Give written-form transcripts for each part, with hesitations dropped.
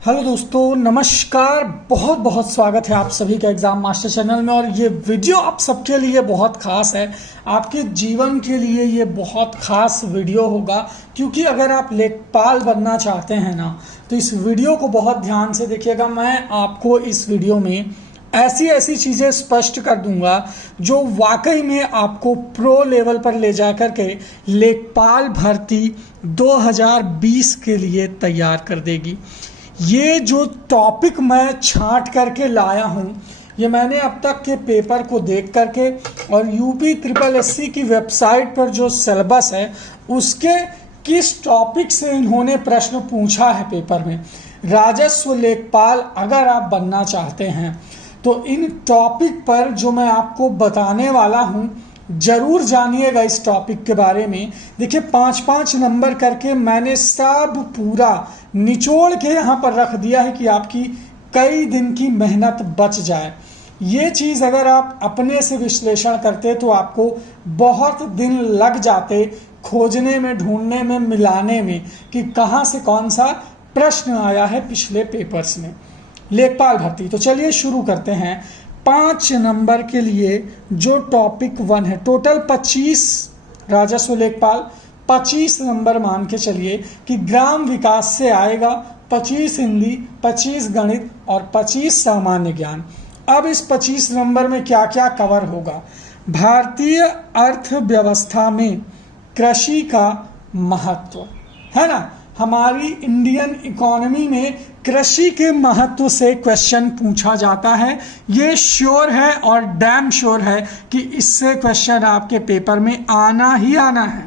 Hello दोस्तों, नमस्कार। बहुत बहुत स्वागत है आप सभी का एग्जाम मास्टर चैनल में। और ये वीडियो आप सबके लिए बहुत खास है, आपके जीवन के लिए ये बहुत खास वीडियो होगा। क्योंकि अगर आप लेखपाल बनना चाहते हैं ना, तो इस वीडियो को बहुत ध्यान से देखिएगा। मैं आपको इस वीडियो में ऐसी ऐसी चीज़ें स्पष्ट कर दूंगा जो वाकई में आपको प्रो लेवल पर ले जा कर के लेखपाल भर्ती 2020 के लिए तैयार कर देगी। ये जो टॉपिक मैं छांट करके लाया हूँ, ये मैंने अब तक के पेपर को देख करके और यूपी SSS की वेबसाइट पर जो सिलेबस है उसके किस टॉपिक से इन्होंने प्रश्न पूछा है पेपर में। राजस्व लेखपाल अगर आप बनना चाहते हैं तो इन टॉपिक पर जो मैं आपको बताने वाला हूँ जरूर जानिएगा इस टॉपिक के बारे में। देखिए 5-5 नंबर करके मैंने सब पूरा निचोड़ के यहाँ पर रख दिया है कि आपकी कई दिन की मेहनत बच जाए। ये चीज़ अगर आप अपने से विश्लेषण करते तो आपको बहुत दिन लग जाते खोजने में, ढूंढने में, मिलाने में कि कहाँ से कौन सा प्रश्न आया है पिछले पेपर्स में लेखपाल भर्ती। तो चलिए शुरू करते हैं। 5 नंबर के लिए जो टॉपिक 1 है, टोटल 25 राजस्व लेखपाल, 25 नंबर मान के चलिए कि ग्राम विकास से आएगा, 25 हिंदी, 25 गणित और 25 सामान्य ज्ञान। अब इस 25 नंबर में क्या क्या कवर होगा। भारतीय अर्थव्यवस्था में कृषि का महत्व है ना, हमारी इंडियन इकोनॉमी में कृषि के महत्व से क्वेश्चन पूछा जाता है। ये श्योर है और डैम श्योर है कि इससे क्वेश्चन आपके पेपर में आना ही आना है।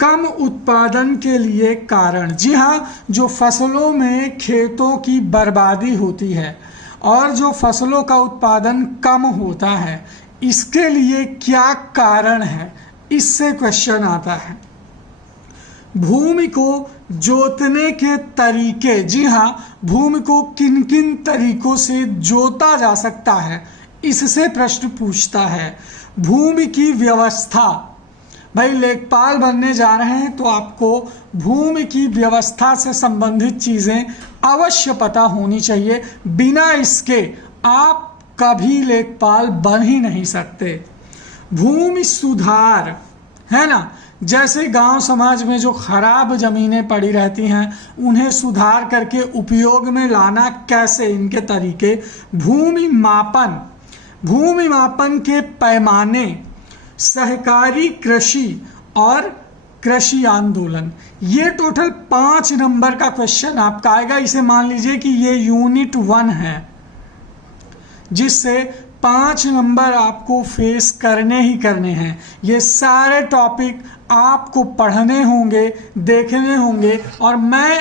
कम उत्पादन के लिए कारण, जी हाँ, जो फसलों में खेतों की बर्बादी होती है और जो फसलों का उत्पादन कम होता है, इसके लिए क्या कारण है, इससे क्वेश्चन आता है। भूमि को जोतने के तरीके, जी हाँ, भूमि को किन किन तरीकों से जोता जा सकता है, इससे प्रश्न पूछता है। भूमि की व्यवस्था, भाई लेखपाल बनने जा रहे हैं तो आपको भूमि की व्यवस्था से संबंधित चीज़ें अवश्य पता होनी चाहिए। बिना इसके आप कभी लेखपाल बन ही नहीं सकते। भूमि सुधार, है ना, जैसे गांव समाज में जो खराब ज़मीनें पड़ी रहती हैं उन्हें सुधार करके उपयोग में लाना कैसे, इनके तरीके। भूमि मापन, भूमि मापन के पैमाने, सहकारी कृषि और कृषि आंदोलन। ये टोटल 5 नंबर का क्वेश्चन आपका आएगा। इसे मान लीजिए कि ये यूनिट 1 है, जिससे 5 नंबर आपको फेस करने ही करने हैं। ये सारे टॉपिक आपको पढ़ने होंगे, देखने होंगे। और मैं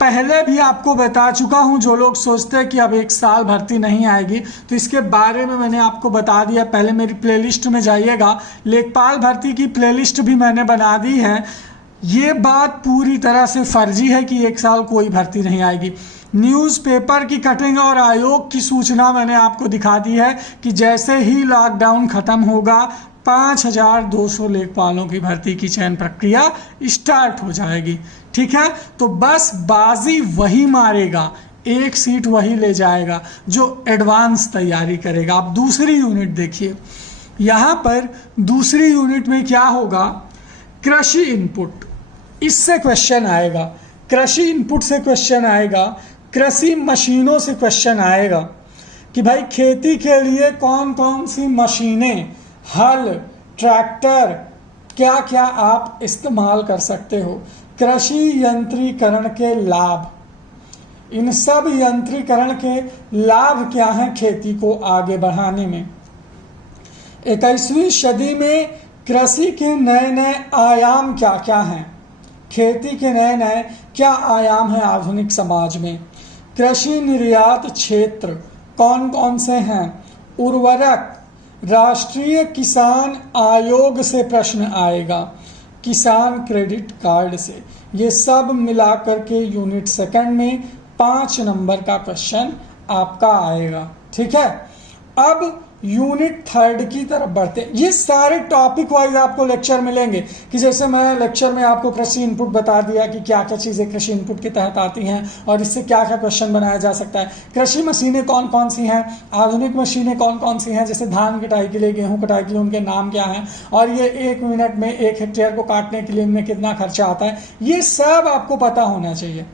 पहले भी आपको बता चुका हूं, जो लोग सोचते हैं कि अब 1 साल भर्ती नहीं आएगी, तो इसके बारे में मैंने आपको बता दिया। पहले मेरी प्लेलिस्ट में जाइएगा, लेखपाल भर्ती की प्लेलिस्ट भी मैंने बना दी है। ये बात पूरी तरह से फर्जी है कि 1 साल कोई भर्ती नहीं आएगी। न्यूज़पेपर की कटिंग और आयोग की सूचना मैंने आपको दिखा दी है कि जैसे ही लॉकडाउन ख़त्म होगा 5200 लेखपालों की भर्ती की चयन प्रक्रिया स्टार्ट हो जाएगी। ठीक है, तो बस बाजी वही मारेगा, एक सीट वही ले जाएगा जो एडवांस तैयारी करेगा। आप दूसरी यूनिट देखिए, यहाँ पर दूसरी यूनिट में क्या होगा, कृषि इनपुट, इससे क्वेश्चन आएगा। कृषि इनपुट से क्वेश्चन आएगा, कृषि मशीनों से क्वेश्चन आएगा कि भाई खेती के लिए कौन कौन सी मशीनें, हल, ट्रैक्टर, क्या क्या आप इस्तेमाल कर सकते हो। कृषि यंत्रीकरण के लाभ, इन सब यंत्रीकरण के लाभ क्या हैं खेती को आगे बढ़ाने में। 21वीं सदी में कृषि के नए नए आयाम क्या क्या हैं, खेती के नए नए क्या आयाम हैं आधुनिक समाज में। कृषि निर्यात क्षेत्र कौन कौन से हैं, उर्वरक, राष्ट्रीय किसान आयोग से प्रश्न आएगा, किसान क्रेडिट कार्ड से। ये सब मिलाकर के यूनिट 2 में 5 नंबर का क्वेश्चन आपका आएगा। ठीक है, अब यूनिट 3 की तरफ बढ़ते हैं। ये सारे टॉपिक वाइज आपको लेक्चर मिलेंगे कि जैसे मैं लेक्चर में आपको कृषि इनपुट बता दिया कि क्या क्या चीज़ें कृषि इनपुट के तहत आती हैं और इससे क्या क्या क्वेश्चन बनाया जा सकता है। कृषि मशीनें कौन कौन सी हैं, आधुनिक मशीनें कौन कौन सी हैं, जैसे धान कटाई के लिए, गेहूँ कटाई के लिए उनके नाम क्या हैं, और ये 1 मिनट में 1 हेक्टेयर को काटने के लिए इनमें कितना खर्चा आता है, ये सब आपको पता होना चाहिए।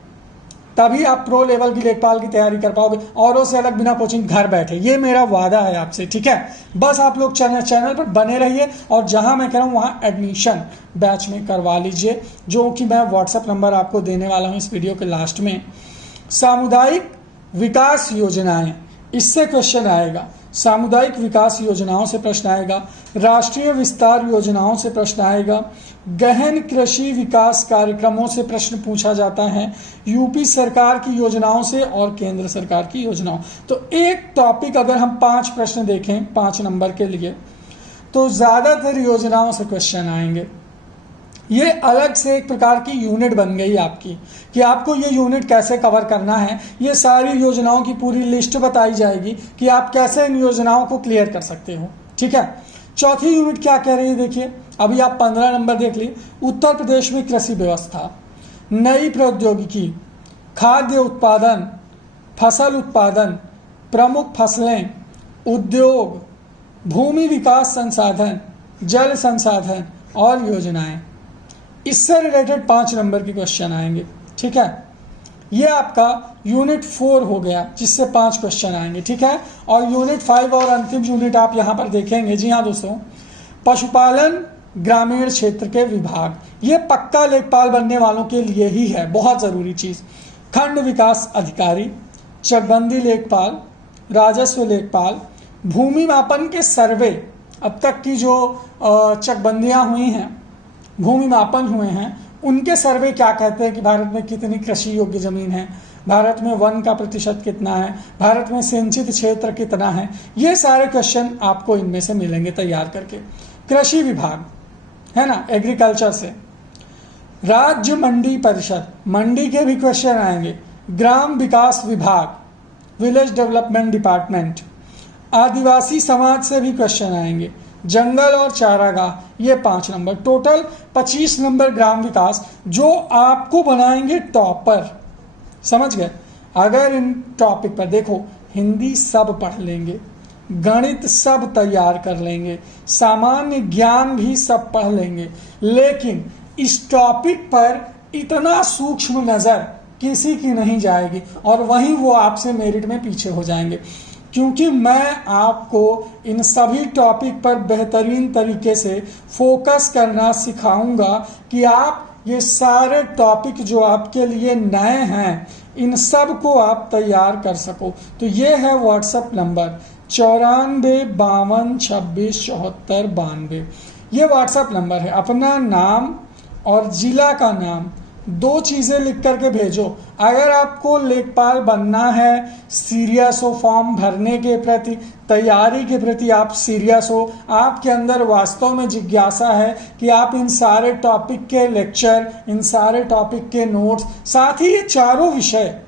तभी आप प्रो लेवल की लेखपाल की तैयारी कर पाओगे, औरों से अलग बिना कोचिंग घर बैठे। ये मेरा वादा है आपसे, ठीक है। बस आप लोग चैनल पर बने रहिए और जहां मैं कह रहा हूं वहां एडमिशन बैच में करवा लीजिए, जो कि मैं व्हाट्सएप नंबर आपको देने वाला हूं इस वीडियो के लास्ट में। सामुदायिक विकास योजनाएं, इससे क्वेश्चन आएगा। सामुदायिक विकास योजनाओं से प्रश्न आएगा, राष्ट्रीय विस्तार योजनाओं से प्रश्न आएगा, गहन कृषि विकास कार्यक्रमों से प्रश्न पूछा जाता है, यूपी सरकार की योजनाओं से और केंद्र सरकार की योजनाओं। तो एक टॉपिक अगर हम 5 प्रश्न देखें 5 नंबर के लिए, तो ज्यादातर योजनाओं से क्वेश्चन आएंगे। ये अलग से एक प्रकार की यूनिट बन गई आपकी कि आपको ये यूनिट कैसे कवर करना है। ये सारी योजनाओं की पूरी लिस्ट बताई जाएगी कि आप कैसे इन योजनाओं को क्लियर कर सकते हो, ठीक है। चौथी यूनिट क्या कह रही है, देखिए अभी आप 15 नंबर देख लिए। उत्तर प्रदेश में कृषि व्यवस्था, नई प्रौद्योगिकी, खाद्य उत्पादन, फसल उत्पादन, प्रमुख फसलें, उद्योग, भूमि विकास संसाधन, जल संसाधन और योजनाएं, इससे रिलेटेड 5 नंबर के क्वेश्चन आएंगे, ठीक है। ये आपका यूनिट 4 हो गया जिससे 5 क्वेश्चन आएंगे, ठीक है। और यूनिट 5 और अंतिम यूनिट आप यहां पर देखेंगे। जी हाँ दोस्तों, पशुपालन ग्रामीण क्षेत्र के विभाग, ये पक्का लेखपाल बनने वालों के लिए ही है, बहुत जरूरी चीज। खंड विकास अधिकारी, चकबंदी लेखपाल, राजस्व लेखपाल, भूमि मापन के सर्वे, अब तक की जो चकबंदियां हुई हैं, भूमि मापन हुए हैं, उनके सर्वे क्या कहते हैं कि भारत में कितनी कृषि योग्य जमीन है, भारत में वन का प्रतिशत कितना है, भारत में सिंचित क्षेत्र कितना है, ये सारे क्वेश्चन आपको इनमें से मिलेंगे तैयार करके। कृषि विभाग है ना, एग्रीकल्चर से। राज्य मंडी परिषद, मंडी के भी क्वेश्चन आएंगे। ग्राम विकास विभाग, विलेज डेवलपमेंट डिपार्टमेंट। आदिवासी समाज से भी क्वेश्चन आएंगे। जंगल और चारागाह, ये 5 नंबर। टोटल 25 नंबर ग्राम विकास, जो आपको बनाएंगे टॉपर, समझ गए। अगर इन टॉपिक पर देखो, हिंदी सब पढ़ लेंगे, गणित सब तैयार कर लेंगे, सामान्य ज्ञान भी सब पढ़ लेंगे, लेकिन इस टॉपिक पर इतना सूक्ष्म नजर किसी की नहीं जाएगी और वहीं वो आपसे मेरिट में पीछे हो जाएंगे, क्योंकि मैं आपको इन सभी टॉपिक पर बेहतरीन तरीके से फोकस करना सिखाऊंगा कि आप ये सारे टॉपिक जो आपके लिए नए हैं, इन सब को आप तैयार कर सको। तो ये है व्हाट्सएप नंबर 9452267492। ये व्हाट्सएप नंबर है। अपना नाम और जिला का नाम 2 चीजें लिख करके भेजो। अगर आपको लेखपाल बनना है, सीरियस हो, फॉर्म भरने के प्रति, तैयारी के प्रति आप सीरियस हो, आपके अंदर वास्तव में जिज्ञासा है कि आप इन सारे टॉपिक के लेक्चर, इन सारे टॉपिक के नोट्स, साथ ही ये चारों विषय,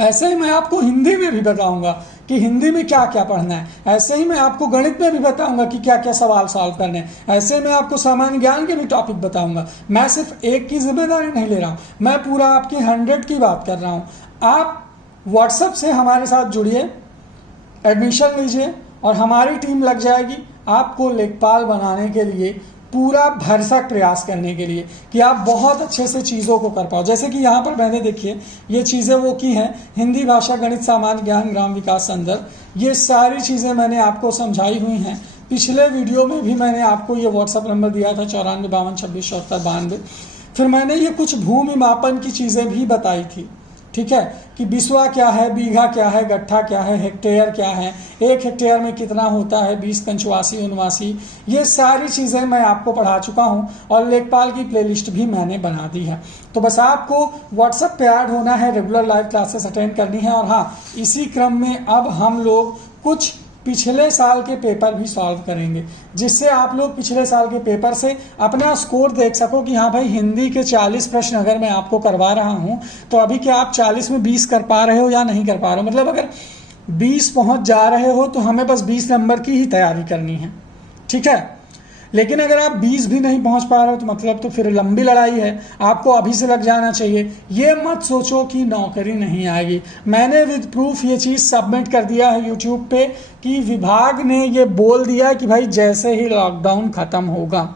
ऐसे ही मैं आपको हिंदी में भी बताऊंगा कि हिंदी में क्या क्या पढ़ना है, ऐसे ही मैं आपको गणित में भी बताऊंगा कि क्या क्या सवाल सॉल्व करने हैं, ऐसे मैं आपको सामान्य ज्ञान के भी टॉपिक बताऊंगा। मैं सिर्फ एक की जिम्मेदारी नहीं ले रहा हूं, मैं पूरा आपकी 100 की बात कर रहा हूं। आप व्हाट्सएप से हमारे साथ जुड़िए, एडमिशन लीजिए और हमारी टीम लग जाएगी आपको लेखपाल बनाने के लिए, पूरा भरसक प्रयास करने के लिए कि आप बहुत अच्छे से चीज़ों को कर पाओ। जैसे कि यहाँ पर मैंने देखिए ये चीज़ें वो की हैं, हिंदी भाषा, गणित, सामान्य ज्ञान, ग्राम विकास, संदर्भ, ये सारी चीज़ें मैंने आपको समझाई हुई हैं। पिछले वीडियो में भी मैंने आपको ये व्हाट्सएप नंबर दिया था 9452267492। फिर मैंने ये कुछ भूमि मापन की चीज़ें भी बताई थी, ठीक है, कि बिस्वा क्या है, बीघा क्या है, गट्ठा क्या है, हेक्टेयर क्या है, 1 हेक्टेयर में कितना होता है, 20, 85, 79, ये सारी चीज़ें मैं आपको पढ़ा चुका हूं और लेखपाल की प्लेलिस्ट भी मैंने बना दी है। तो बस आपको व्हाट्सएप पे ऐड होना है, रेगुलर लाइव क्लासेस अटेंड करनी है। और हाँ, इसी क्रम में अब हम लोग कुछ पिछले साल के पेपर भी सॉल्व करेंगे, जिससे आप लोग पिछले साल के पेपर से अपना स्कोर देख सको कि हाँ भाई, हिंदी के 40 प्रश्न अगर मैं आपको करवा रहा हूँ तो अभी क्या आप 40 में 20 कर पा रहे हो या नहीं कर पा रहे हो। मतलब अगर 20 पहुंच जा रहे हो तो हमें बस 20 नंबर की ही तैयारी करनी है, ठीक है। लेकिन अगर आप 20 भी नहीं पहुंच पा रहे हो तो मतलब तो फिर लंबी लड़ाई है, आपको अभी से लग जाना चाहिए। ये मत सोचो कि नौकरी नहीं आएगी। मैंने विद प्रूफ ये चीज़ सबमिट कर दिया है यूट्यूब पे कि विभाग ने ये बोल दिया कि भाई जैसे ही लॉकडाउन ख़त्म होगा,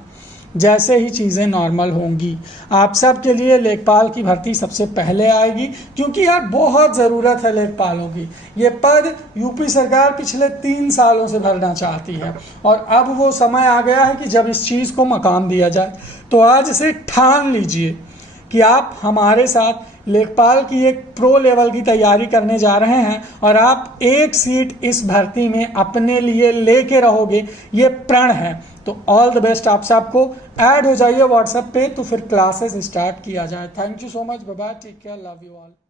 जैसे ही चीज़ें नॉर्मल होंगी, आप सब के लिए लेखपाल की भर्ती सबसे पहले आएगी, क्योंकि यार बहुत ज़रूरत है लेखपालों की। ये पद यूपी सरकार पिछले 3 सालों से भरना चाहती है और अब वो समय आ गया है कि जब इस चीज़ को मकाम दिया जाए। तो आज से ठान लीजिए कि आप हमारे साथ लेखपाल की एक प्रो लेवल की तैयारी करने जा रहे हैं और आप एक सीट इस भर्ती में अपने लिए लेके रहोगे, ये प्रण है। तो ऑल द बेस्ट आप सबको। ऐड हो जाइए व्हाट्सएप पे तो फिर क्लासेस स्टार्ट किया जाए। Thank you so much, bye bye, take care, love you all.